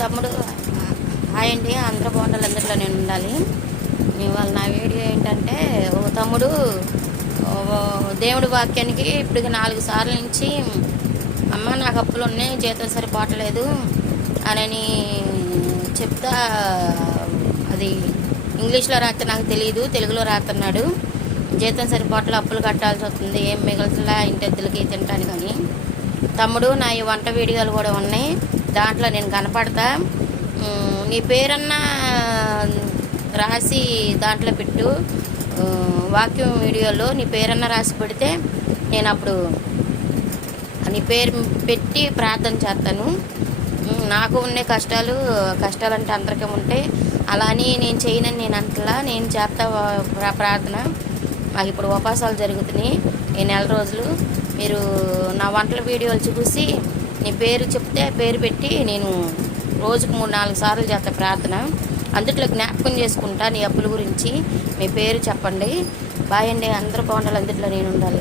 తమ్ముడు హాయ్ అండి, అందరూ బాగుండాలి, అందరిలో నేను ఉండాలి. ఇవాళ నా వీడియో ఏంటంటే, ఓ తమ్ముడు దేవుడి వాక్యానికి ఇప్పటికి 4 సార్లు నుంచి అమ్మ నాకు అప్పులు ఉన్నాయి, జీతం సరిపోవట్లేదు అని చెప్తా. అది ఇంగ్లీష్లో రాస్తే నాకు తెలియదు, తెలుగులో రాస్తున్నాడు. జీతం సరిపోవట్లేదు, అప్పులు కట్టాల్సి వస్తుంది, ఏం మిగలట్లా ఇంటెద్దులకి తినటానికి అని. తమ్ముడు నా ఈ వంట వీడియోలు కూడా ఉన్నాయి, దాంట్లో నేను కనపడతా. నీ పేరన్నా రాసి దాంట్లో పెట్టు, వాక్యం వీడియోలో నీ పేరన్నా రాసి పెడితే నేను అప్పుడు నీ పేరు పెట్టి ప్రార్థన చేస్తాను. నాకు ఉండే కష్టాలు అంటే అందరికీ ఉంటాయి, అలా అని నేను చేయనని నేను అంటలా, నేను చేస్తా ప్రార్థన. మాకు ఇప్పుడు ఉపవాసాలు జరుగుతున్నాయి ఈ నెల రోజులు. మీరు నా వంటల వీడియోలు చూసి నీ పేరు చెప్తే పేరు పెట్టి నేను రోజుకు 3-4 సార్లు చేస్తా ప్రార్థన. అందుట్లో జ్ఞాపకం చేసుకుంటా నీ అప్పుల గురించి. మీ పేరు చెప్పండి. బాయ్ అండి, అందరూ బాగుండాలి, అందుట్లో నేను ఉండాలి.